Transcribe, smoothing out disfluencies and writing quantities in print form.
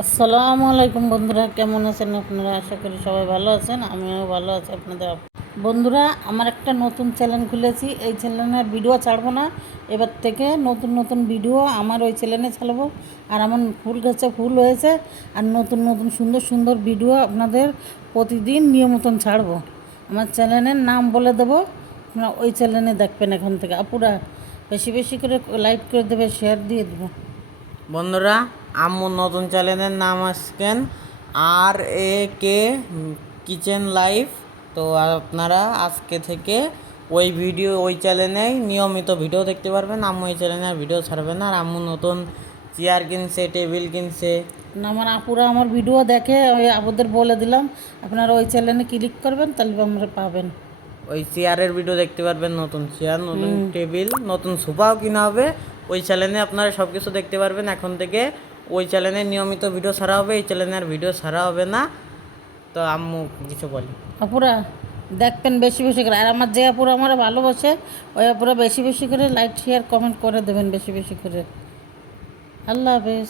আসসালামু আলাইকুম বন্ধুরা, কেমন আছেন আপনারা? আশা করি সবাই ভালো আছেন। আমিও ভালো আছি। আপনাদের বন্ধুরা, আমার একটা নতুন চ্যানেল খুলেছি। এই চ্যানেলের ভিডিও ছাড়বো না, এবার থেকে নতুন নতুন ভিডিও আমার ওই চ্যানেলে ছাড়বো। আর আমার ফুল গাছে ফুল হয়েছে, আর নতুন নতুন সুন্দর সুন্দর ভিডিও আপনাদের প্রতিদিন নিয়মিত ছাড়বো। আমার চ্যানেলের নাম বলে দেবো, আপনারা ওই চ্যানেলে দেখবেন। এখন থেকে আপুরা বেশি বেশি করে লাইক করে দেবে, শেয়ার দিয়ে দেবো। বন্ধুরা, আম্মুর নতুন চ্যানেলের নাম আজকেন RAK কিচেন লাইফ। তো আপনারা আজকে থেকে ওই চ্যানেলেই নিয়মিত ভিডিও দেখতে পারবেন। আম্মু এই চ্যানেলে ভিডিও ছাড়বে না। আর আম্মু নতুন চেয়ার কিনছে, টেবিল কিনছে। না, আমার আপুরা আমার ভিডিও দেখে, ওই আপুদের বলে দিলাম আপনারা ওই চ্যানেলে ক্লিক করবেন, তাহলে আমরা পাবেন। ওই চেয়ারের ভিডিও দেখতে পারবেন, নতুন চেয়ার, নতুন টেবিল, নতুন সোফাও কিনা হবে। ওই চ্যানেলে আপনারা সব কিছু দেখতে পারবেন। এখন থেকে ওই চ্যানেলে নিয়মিত ভিডিও ছাড়া হবে, এই চ্যানেলে আর ভিডিও ছাড়া হবে না। তো আম্মু কিছু বলি। আপুরা দেখবেন বেশি বেশি করে। আর আমার যে আপুরা আমার ভালোবাসে, ওই আপুরা বেশি বেশি করে লাইক শেয়ার কমেন্ট করে দেবেন বেশি বেশি করে। আল্লাহ হাফেজ।